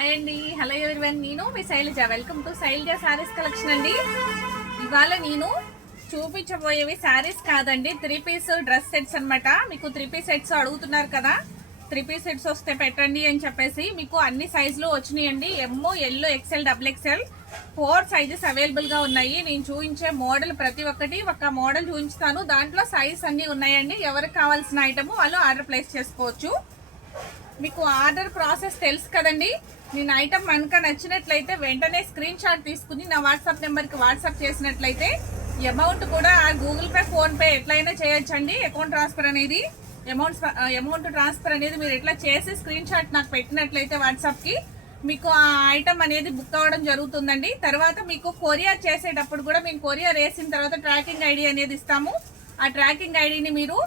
Hi అండి, hello everyone. నేను మీ Shailaja. Welcome to Shailaja saris collection అండి. ఇవాళ నేను చూపించబోయేవి శారీస్ కాదండి, 3 పీస్ డ్రెస్ సెట్స్ అనమాట. మీకు 3 పీస్ సెట్స్ అడుగుతున్నారు కదా, 3 పీస్ సెట్స్ వస్తే పెట్టండి అని చెప్పేసి మీకు అన్ని సైజులు వచ్చినాయండి. ఎమ్మో, ఎల్లో, ఎక్సెల్, డబుల్ ఎక్సెల్ 4 సైజెస్ అవైలబుల్గా ఉన్నాయి. నేను చూపించే మోడల్ ప్రతి ఒక్కటి ఒక మోడల్ చూపించుతాను. దాంట్లో సైజ్ అన్నీ ఉన్నాయండి. ఎవరికి కావాల్సిన ఐటమ్ వాళ్ళు ఆర్డర్ ప్లేస్ చేసుకోవచ్చు. మీకు ఆర్డర్ ప్రాసెస్ తెలుసు కదండి. నేను ఐటమ్ కనుక నచ్చినట్లయితే వెంటనే స్క్రీన్ షాట్ తీసుకుని నా వాట్సాప్ నెంబర్కి వాట్సాప్ చేసినట్లయితే అమౌంట్ కూడా గూగుల్ పే, ఫోన్పే ఎట్లయినా చేయొచ్చండి. అకౌంట్ ట్రాన్స్ఫర్ అనేది అమౌంట్ ట్రాన్స్ఫర్ అనేది మీరు ఎట్లా చేసి స్క్రీన్ షాట్ నాకు పెట్టినట్లయితే వాట్సాప్కి మీకు ఆ ఐటమ్ అనేది బుక్ అవ్వడం జరుగుతుందండి. తర్వాత మీకు కొరియర్ చేసేటప్పుడు కూడా మేము కొరియర్ వేసిన తర్వాత ట్రాకింగ్ ఐడి అనేది ఇస్తాము. ఆ ట్రాకింగ్ ఐడిని మీరు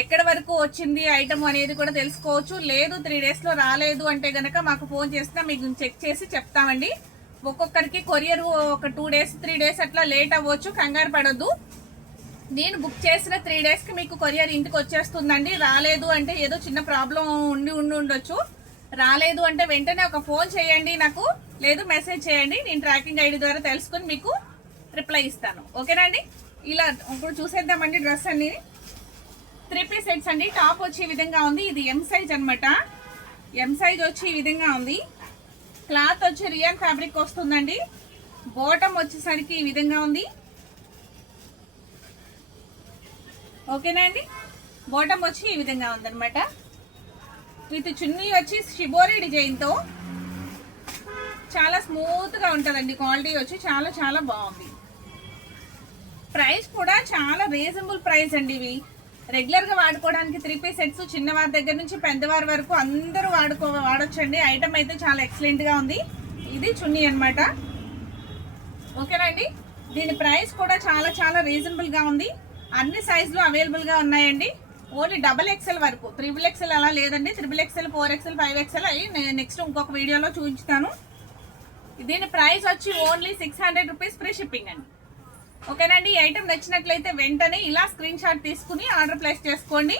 ఎక్కడి వరకు వచ్చింది ఐటమ్ అనేది కూడా తెలుసుకోవచ్చు. లేదు 3 డేస్లో రాలేదు అంటే గనక మాకు ఫోన్ చేసినా మీకు చెక్ చేసి చెప్తామండి. ఒక్కొక్కరికి కొరియర్ ఒక 2 డేస్ 3 డేస్ అట్లా లేట్ అవ్వచ్చు, కంగారు పడొద్దు. నేను బుక్ చేసిన 3 డేస్కి మీకు కొరియర్ ఇంటికి వచ్చేస్తుందండి. రాలేదు అంటే ఏదో చిన్న ప్రాబ్లం ఉండొచ్చు. రాలేదు అంటే వెంటనే ఒక ఫోన్ చేయండి నాకు, లేదు మెసేజ్ చేయండి. నేను ట్రాకింగ్ ఐడి ద్వారా తెలుసుకుని మీకు రిప్లై ఇస్తాను. ఓకేనా అండి. ఇలా ఇప్పుడు చూసేద్దామండి డ్రెస్ అన్ని 3 పీస్ సెట్స్ అండి. టాప్ వచ్చి ఈ విధంగా ఉంది. ఇది ఎం సైజ్ అనమాట. ఎం సైజ్ వచ్చి ఈ విధంగా ఉంది. క్లాత్ వచ్చి రియల్ ఫ్యాబ్రిక్ వస్తుందండి. బాటమ్ వచ్చేసరికి ఈ విధంగా ఉంది. ఓకేనా అండి. బాటమ్ వచ్చి ఈ విధంగా ఉందన్నమాట. విత్ చున్నీ వచ్చి షిబోరి డిజైన్తో చాలా స్మూత్గా ఉంటుందండి. క్వాలిటీ వచ్చి చాలా చాలా బాగుంది. ప్రైస్ కూడా చాలా రీజనబుల్ ప్రైస్ అండి. ఇవి రెగ్యులర్గా వాడుకోవడానికి 3 పీస్ సెట్స్ చిన్నవారి దగ్గర నుంచి పెద్దవారి వరకు అందరూ వాడొచ్చండి. ఐటమ్ అయితే చాలా ఎక్సలెంట్గా ఉంది. ఇది చున్నీ అనమాట. ఓకేనా అండి. దీని ప్రైస్ కూడా చాలా చాలా రీజనబుల్గా ఉంది. అన్ని సైజులు అవైలబుల్గా ఉన్నాయండి. ఓన్లీ డబల్ ఎక్సెల్ వరకు, 3 ఎక్సెల్ అలా లేదండి. 3 ఎక్సెల్, 4 ఎక్సెల్, 5 ఎక్సెల్ అవి నెక్స్ట్ ఇంకొక వీడియోలో చూపించుతాను. దీని ప్రైస్ వచ్చి ఓన్లీ 600 రూపీస్ ఫ్రీ షిప్పింగ్ అండి. ఓకేనండి. ఈ ఐటమ్ నచ్చినట్లయితే వెంటనే ఇలా స్క్రీన్ షాట్ తీసుకుని ఆర్డర్ ప్లేస్ చేసుకోండి.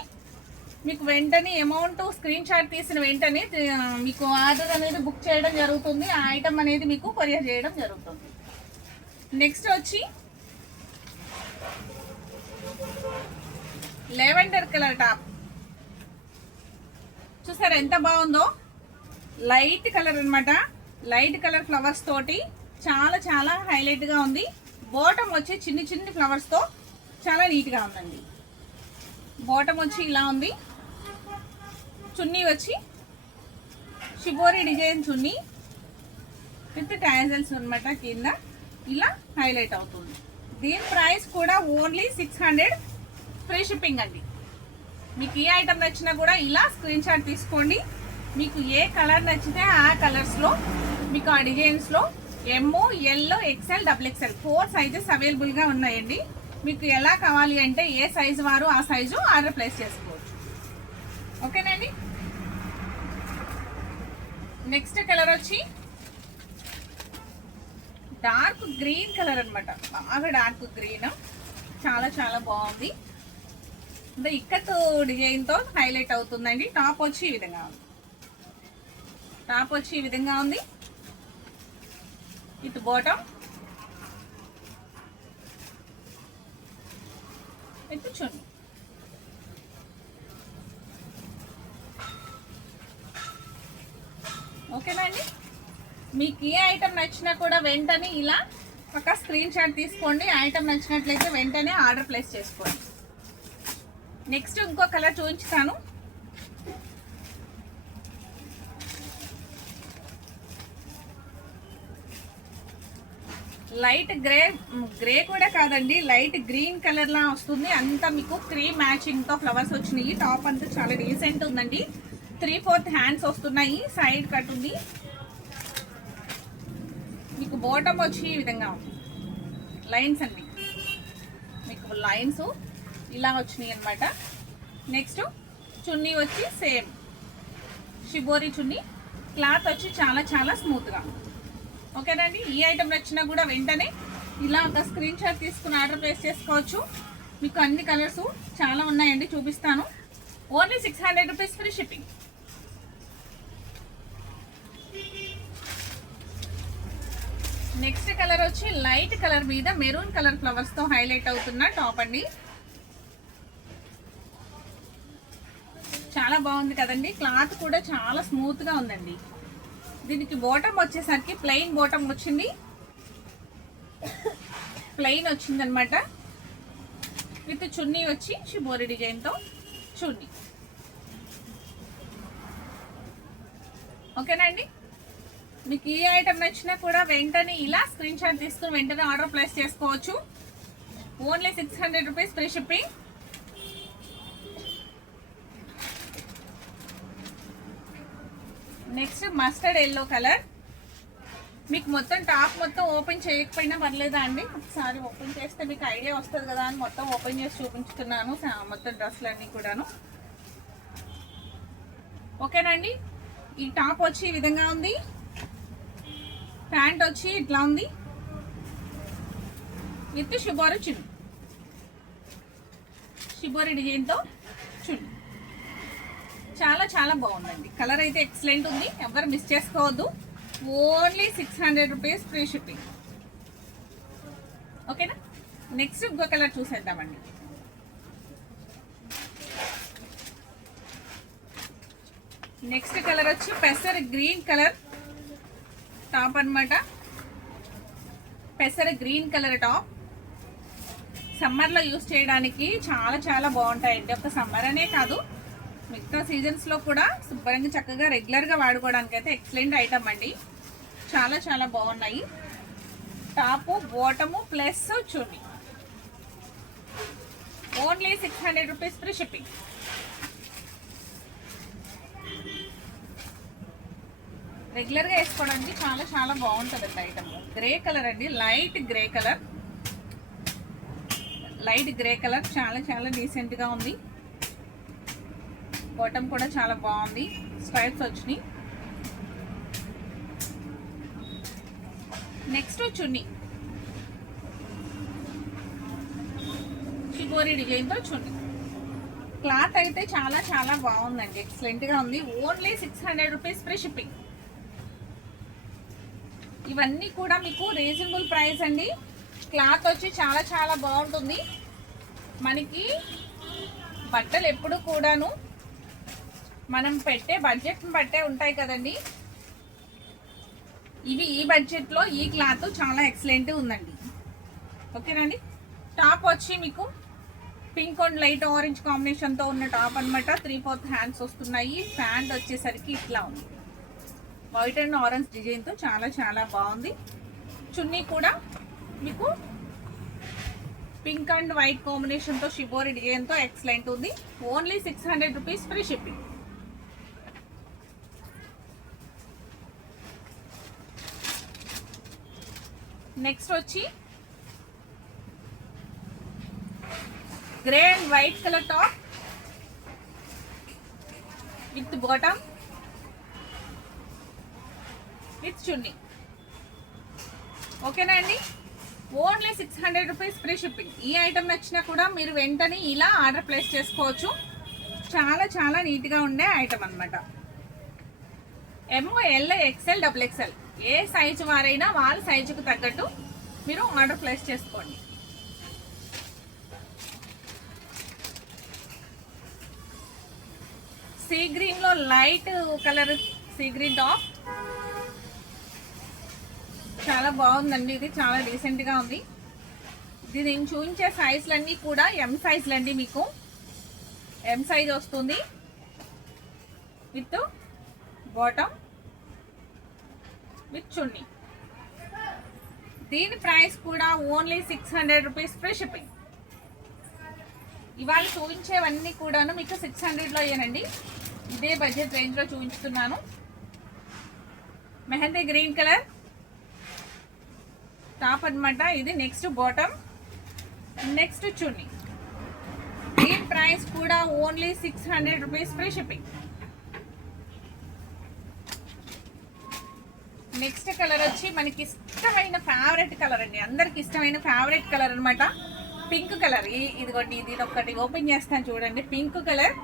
మీకు వెంటనే అమౌంట్ స్క్రీన్ షాట్ తీసిన వెంటనే మీకు ఆర్డర్ అనేది బుక్ చేయడం జరుగుతుంది. ఆ ఐటమ్ అనేది మీకు కొరియర్ చేయడం జరుగుతుంది. నెక్స్ట్ వచ్చి లెవెండర్ కలర్ టాప్ చూసారు ఎంత బాగుందో. లైట్ కలర్ అనమాట. లైట్ కలర్ ఫ్లవర్స్ తోటి చాలా చాలా హైలైట్గా ఉంది. బాటమ్ వచ్చి చిన్ని చిన్ని ఫ్లవర్స్తో చాలా నీట్గా ఉందండి. బాటమ్ వచ్చి ఇలా ఉంది. చున్నీ వచ్చి shibori design chunni with tassels అనమాట. కింద ఇలా హైలైట్ అవుతుంది. దీని ప్రైస్ కూడా ఓన్లీ 600 ఫ్రీ షిప్పింగ్ అండి. మీకు ఏ ఐటమ్ నచ్చినా కూడా ఇలా స్క్రీన్ షాట్ తీసుకోండి. మీకు ఏ కలర్ నచ్చితే ఆ కలర్స్లో మీకు ఆ డిజైన్స్లో ఎమ్మో, ఎల్లో, ఎక్సెల్, డబుల్ ఎక్సెల్ 4 సైజెస్ అవైలబుల్గా ఉన్నాయండి. మీకు ఎలా కావాలి అంటే ఏ సైజు వారు ఆ సైజు ఆర్డర్ ప్లేస్ చేసుకోవచ్చు. ఓకేనండి. నెక్స్ట్ కలర్ వచ్చి డార్క్ గ్రీన్ కలర్ అనమాట. బాగా డార్క్ గ్రీన్, చాలా చాలా బాగుంది. ఇక్కత్ డిజైన్తో హైలైట్ అవుతుందండి. టాప్ వచ్చి ఈ విధంగా ఉంది. టాప్ వచ్చి ఈ విధంగా ఉంది. With bottom with chunni. ఓకేనా అండి. మీకు ఏ ఐటమ్ నచ్చినా కూడా వెంటనే ఇలా ఒక స్క్రీన్ షాట్ తీసుకోండి. ఐటమ్ నచ్చినట్లయితే వెంటనే ఆర్డర్ ప్లేస్ చేసుకోండి. నెక్స్ట్ ఇంకో కలర్ చూపించుతాను. లైట్ గ్రే కూడా కాదండి, లైట్ గ్రీన్ కలర్ లా వస్తుంది. అంతా మీకు క్రీమ్ మ్యాచింగ్ తో ఫ్లవర్స్ వచ్చినాయి. టాప్ అంతా చాలా డీసెంట్ ఉందండి. 3/4 హ్యాండ్స్ వస్తున్నాయి. సైడ్ కట్ ఉంది. మీకు బాటమ్ వచ్చి ఈ విధంగా ఉంది. లైన్స్ అండి, మీకు లైన్స్ ఇలా వచ్చినాయి అనమాట. నెక్స్ట్ చున్నీ వచ్చి సేమ్ షిబోరి చున్నీ. క్లాత్ వచ్చి చాలా చాలా స్మూత్గా. ఓకేనండి. ఈ ఐటమ్ నచ్చినా కూడా వెంటనే ఇలా ఒక స్క్రీన్ షాట్ తీసుకుని ఆర్డర్ ప్లేస్ చేసుకోవచ్చు. మీకు అన్ని కలర్స్ చాలా ఉన్నాయండి, చూపిస్తాను. Only 600 rupees free shipping. Next colour వచ్చి లైట్ కలర్ మీద మెరూన్ కలర్ ఫ్లవర్స్ తో హైలైట్ అవుతున్న టాప్ అండి. చాలా బాగుంది కదండి. క్లాత్ కూడా చాలా స్మూత్ గా ఉందండి. దీనికి బాటమ్ వచ్చేసరికి ప్లెయిన్ బాటమ్ వచ్చింది, ప్లెయిన్ వచ్చింది అనమాట. విత్ చున్నీ వచ్చి షిబోరి డిజైన్ తో చున్నీ. ఓకేనా అండి. మీకు ఈ ఐటమ్ నచ్చినా కూడా వెంటనే ఇలా స్క్రీన్ షాట్ తీసుకుని వెంటనే ఆర్డర్ ప్లేస్ చేసుకోవచ్చు. Only 600 rupees free shipping. Next mustard yellow colour. మీకు మొత్తం టాప్ మొత్తం ఓపెన్ చేయకపోయినా పర్లేదా అండి, ఒకసారి ఓపెన్ చేస్తే మీకు ఐడియా వస్తుంది కదా అని మొత్తం ఓపెన్ చేసి చూపించుతున్నాను మొత్తం డ్రెస్లన్నీ కూడాను. ఓకేనండి. ఈ టాప్ వచ్చి ఈ విధంగా ఉంది, ప్యాంట్ వచ్చి ఇట్లా ఉంది విత్ షిబోరి చున్నీ, షిబోరి డిజైన్తో చున్నీ. చాలా చాలా బాగుందండి. కలర్ అయితే ఎక్సలెంట్ ఉంది, ఎవరు మిస్ చేసుకోవద్దు. Only 600 rupees free shipping. ఓకేనా. నెక్స్ట్ ఇంకో కలర్ చూసేద్దామండి. నెక్స్ట్ కలర్ వచ్చి పెసర్ గ్రీన్ కలర్ టాప్ అన్నమాట. పెసర్ గ్రీన్ కలర్ టాప్ సమ్మర్లో యూస్ చేయడానికి చాలా చాలా బాగుంటాయండి. ఒక సమ్మర్ అనే కాదు, మిగతా సీజన్స్లో కూడా శుభ్రంగా చక్కగా రెగ్యులర్గా వాడుకోవడానికి అయితే ఎక్సలెంట్ ఐటమ్ అండి. చాలా చాలా బాగున్నాయి. Top bottom plus chunni. Only 600 rupees free shipping. రెగ్యులర్గా వేసుకోవడానికి చాలా చాలా బాగుంటుంది అండి ఐటమ్. గ్రే కలర్ అండి, light grey colour, light grey colour చాలా చాలా డీసెంట్గా ఉంది. బాటమ్ కూడా చాలా బాగుంది, స్ట్రైప్స్ వచ్చినాయి. నెక్స్ట్ చున్నీ, షిబోరి డిజైన్తో చున్నీ. క్లాత్ అయితే చాలా చాలా బాగుందండి, ఎక్సలెంట్గా ఉంది. Only 600 rupees free shipping. ఇవన్నీ కూడా మీకు రీజనబుల్ ప్రైస్ అండి. క్లాత్ వచ్చి చాలా చాలా బాగుంటుంది. మనకి బట్టలు ఎప్పుడు కూడాను మనం పెట్టే బడ్జెట్ని బట్టే ఉంటాయి కదండి. ఇవి ఈ బడ్జెట్లో ఈ క్లాత్ చాలా ఎక్సలెంట్ ఉందండి. ఓకేనండి. టాప్ వచ్చి మీకు పింక్ అండ్ లైట్ ఆరెంజ్ కాంబినేషన్తో ఉన్న టాప్ అనమాట. 3/4 హ్యాండ్స్ వస్తున్నాయి. ప్యాంట్ వచ్చేసరికి ఇట్లా ఉంది, వైట్ అండ్ ఆరెంజ్ డిజైన్తో చాలా చాలా బాగుంది. చున్నీ కూడా మీకు పింక్ అండ్ వైట్ కాంబినేషన్తో షిబోరి డిజైన్తో ఎక్సలెంట్ ఉంది. Only 600 rupees free shipping. Next వచ్చి grey and white colour top with bottom with chunni. ఓకేనా అండి. Only 600 rupees free shipping. ఈ ఐటమ్ నచ్చినా కూడా మీరు వెంటనే ఇలా ఆర్డర్ ప్లేస్ చేసుకోవచ్చు. చాలా చాలా నీట్గా ఉండే ఐటమ్ అనమాట. ML XL XXL ఏ సైజు వారైనా వాళ్ళ సైజుకు తగ్గట్టు మీరు ఆర్డర్ ప్లేస్ చేసుకోండి. సీ గ్రీన్లో light colour see green top చాలా బాగుందండి. ఇది చాలా డీసెంట్గా ఉంది. ఇది నేను చూపించే సైజులన్నీ కూడా M సైజులు అండి. మీకు M సైజ్ వస్తుంది విత్ బాటమ్ విత్ చున్నీ. దీని ప్రైస్ కూడా ఓన్లీ 600 రూపీస్ ఫ్రీ షిప్పింగ్. ఇవాళ చూపించేవన్నీ కూడాను మీకు 600లో అయ్యానండి. ఇదే బడ్జెట్ రేంజ్లో చూపించుతున్నాను. మెహందీ గ్రీన్ కలర్ టాప్ అనమాట. ఇది నెక్స్ట్ బాటమ్, నెక్స్ట్ చున్నీ. దీని ప్రైస్ కూడా only 600 rupees free shipping. Next colour వచ్చి మనకి ఇష్టమైన ఫేవరెట్ కలర్ అండి, అందరికి ఇష్టమైన ఫేవరెట్ కలర్ అనమాట. Pink colour. ఇదిగోండి, ఇది ఒకటి ఓపెన్ చేస్తాను చూడండి. Pink colour.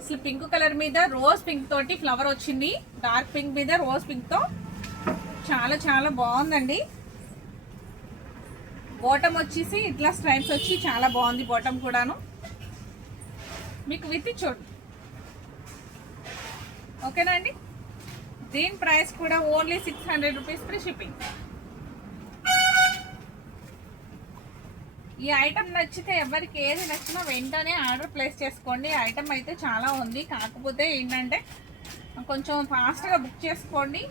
అసలు పింక్ కలర్ మీద రోజ్ పింక్ తోటి ఫ్లవర్ వచ్చింది. డార్క్ పింక్ మీద రోజ్ పింక్ తో చాలా చాలా బాగుందండి. బాటమ్ వచ్చేసి ఇట్లా స్ట్రైప్స్ వచ్చి చాలా బాగుంది. బాటమ్ కూడాను మీకు విత్ చూడండి. ఓకేనా అండి. దీని ప్రైస్ కూడా ఓన్లీ 600 రూపీస్ ఫ్రీ షిప్పింగ్. ఈ ఐటమ్ నచ్చితే ఎవరికి ఏది నచ్చినా వెంటనే ఆర్డర్ ప్లేస్ చేసుకోండి. ఐటమ్ అయితే చాలా ఉంది, కాకపోతే ఏంటంటే కొంచెం ఫాస్ట్గా బుక్ చేసుకోండి.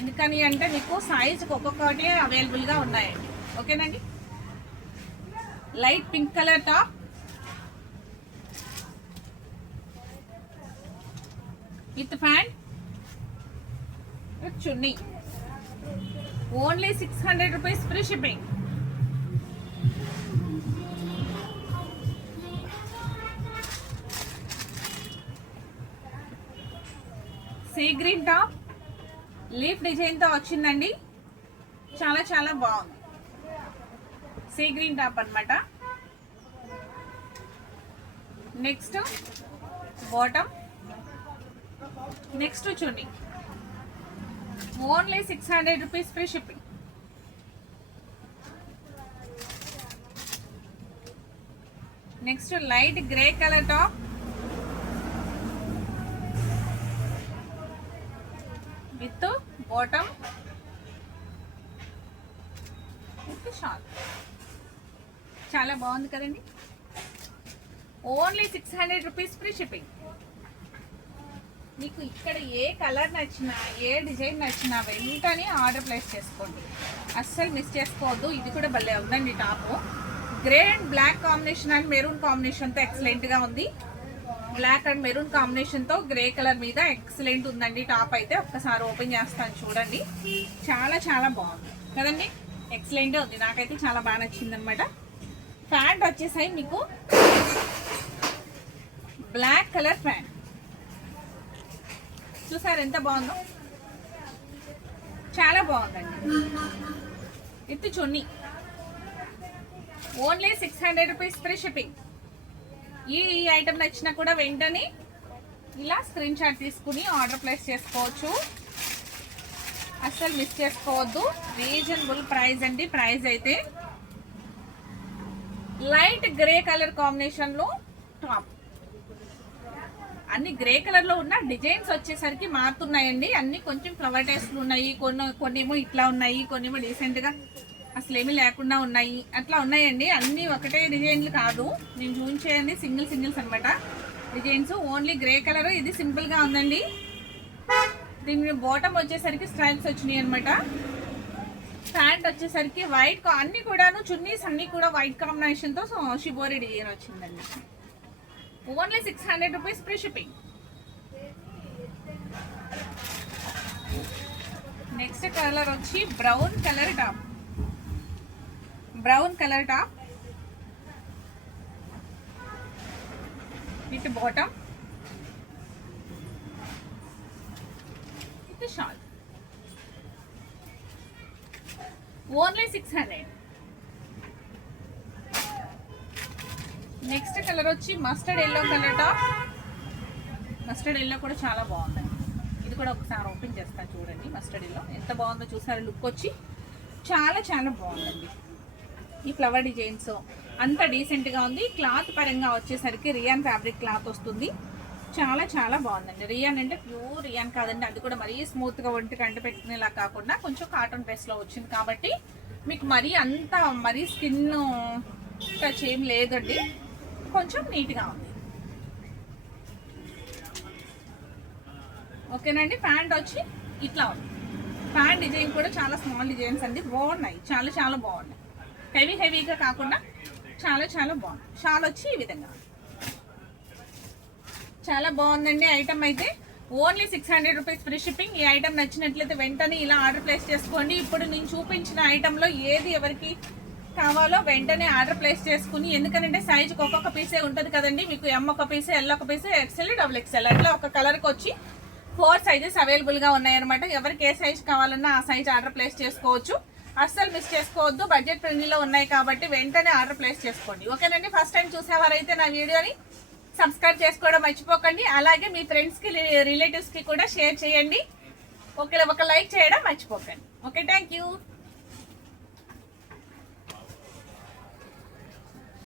ఎందుకని అంటే మీకు సైజుకి ఒక్కొక్కటి అవైలబుల్గా ఉన్నాయండి. ఓకేనండి. Light pink colour top with pant with chunni only 600 rupees free shipping. Sea green top leaf డిజైన్తో వచ్చిందండి. చాలా చాలా బాగుంది. సీ గ్రీన్ టాప్ అన్నమాట. Next bottom, next chunni only 600 rupees free shipping. Next light grey colour top with bottom with shawl. చాలా బాగుంది కదండి. Only 600 rupees free shipping. మీకు ఇక్కడ ఏ కలర్ నచ్చినా ఏ డిజైన్ నచ్చినా వెంటనే ఆర్డర్ ప్లేస్ చేసుకోండి. అస్సలు మిస్ చేసుకోవద్దు. ఇది కూడా భలే ఉందండి top. Grey and black combination and maroon కాంబినేషన్తో ఎక్సలెంట్గా ఉంది. బ్లాక్ అండ్ మెరూన్ కాంబినేషన్తో గ్రే కలర్ మీద ఎక్సలెంట్ ఉందండి టాప్ అయితే. ఒక్కసారి ఓపెన్ చేస్తాను చూడండి. చాలా చాలా బాగుంది కదండి. ఎక్సలెంట్ ఉంది. నాకైతే చాలా బాగా నచ్చింది అనమాట. ప్యాంట్ వచ్చేసాయి మీకు బ్లాక్ కలర్ ప్యాంట్. చూసారు ఎంత బాగుందో. చాలా బాగుందండి. With chunni only 600 rupees free shipping. ఈ ఐటమ్ నచ్చినా కూడా వెంటనే ఇలా స్క్రీన్ షాట్ తీసుకుని ఆర్డర్ ప్లేస్ చేసుకోవచ్చు. అస్సలు మిస్ చేసుకోవద్దు. రీజనబుల్ ప్రైస్ అండి. ప్రైస్ అయితే లైట్ గ్రే కలర్ కాంబినేషన్లో టాప్. అన్ని గ్రే కలర్లో ఉన్న డిజైన్స్ వచ్చేసరికి మారుతున్నాయండి. అన్ని కొంచెం ఫ్లవర్ టేస్ట్లు ఉన్నాయి, కొన్నేమో ఇట్లా ఉన్నాయి, కొన్నేమో డీసెంట్గా అసలు ఏమీ లేకుండా ఉన్నాయి. అట్లా ఉన్నాయండి. అన్నీ ఒకటే డిజైన్లు కాదు. నేను చూపించేయండి సింగిల్స్ అనమాట డిజైన్స్. Only grey colour. ఇది సింపుల్గా ఉందండి. దీని బాటమ్ వచ్చేసరికి స్ట్రైప్స్ వచ్చినాయి అనమాట. ప్యాంట్ వచ్చేసరికి వైట్. అన్ని కూడాను చున్నీస్ అన్ని కూడా వైట్ కాంబినేషన్తో షిబోరి డిజైన్ వచ్చిందండి. Only 600 rupees free shipping. Next colour వచ్చి brown colour top. Brown colour top with bottom with shawl only 600. Next colour వచ్చి mustard yellow colour top. Mustard yellow కూడా చాలా బాగుందండి. ఇది కూడా ఒకసారి ఓపెన్ చేస్తాను చూడండి. మస్టర్డ్ ఎల్లో ఎంత బాగుందో చూసారు. లుక్ వచ్చి చాలా చాలా బాగుందండి. ఈ ఫ్లవర్ డిజైన్స్ అంత డీసెంట్గా ఉంది. క్లాత్ పరంగా వచ్చేసరికి రియాన్ ఫ్యాబ్రిక్ క్లాత్ వస్తుంది. చాలా చాలా బాగుందండి. రియాన్ అంటే ప్యూర్ రియాన్ కాదండి. అది కూడా మరీ స్మూత్గా ఒంటికి అంటు పెట్టుకునేలా కాకుండా కొంచెం కాటన్ డ్రెస్లో వచ్చింది కాబట్టి మీకు మరీ అంత మరీ స్కిన్ టచ్ ఏం లేదండి. కొంచెం నీట్గా ఉంది. ఓకేనండి. ప్యాంట్ వచ్చి ఇట్లా ఉంది. ప్యాంట్ డిజైన్ కూడా చాలా స్మాల్ డిజైన్స్ అండి. బాగున్నాయి. చాలా చాలా బాగున్నాయి. హెవీగా కాకుండా చాలా చాలా బాగుంది. షాల్ వచ్చి ఈ విధంగా చాలా బాగుందండి. ఐటమ్ అయితే ఓన్లీ 600 రూపీస్ ఫ్రీ షిప్పింగ్. ఈ ఐటమ్ నచ్చినట్లయితే వెంటనే ఇలా ఆర్డర్ ప్లేస్ చేసుకోండి. ఇప్పుడు నేను చూపించిన ఐటెంలో ఏది ఎవరికి కావాలో వెంటనే ఆర్డర్ ప్లేస్ చేసుకుని, ఎందుకంటే సైజుకి ఒక్కొక్క పీసే ఉంటుంది కదండి. మీకు ఎం ఒక పీసే, ఎల్ ఒక పీసే, ఎక్సెల్, XXL అట్లా ఒక కలర్కి వచ్చి 4 సైజెస్ అవైలబుల్గా ఉన్నాయన్నమాట. ఎవరికి ఏ సైజ్ కావాలన్నా ఆ సైజ్ ఆర్డర్ ప్లేస్ చేసుకోవచ్చు. అస్సలు మిస్ చేసుకోవద్దు. బడ్జెట్ ఫ్రెండ్లీలో ఉన్నాయి కాబట్టి వెంటనే ఆర్డర్ ప్లేస్ చేసుకోండి. ఓకేనండి. ఫస్ట్ టైం చూసేవారైతే నా వీడియోని సబ్స్క్రైబ్ చేసుకోవడం మర్చిపోకండి. అలాగే మీ ఫ్రెండ్స్కి, రిలేటివ్స్కి కూడా షేర్ చేయండి. ఒక లైక్ చేయడం మర్చిపోకండి. Okay, thank you.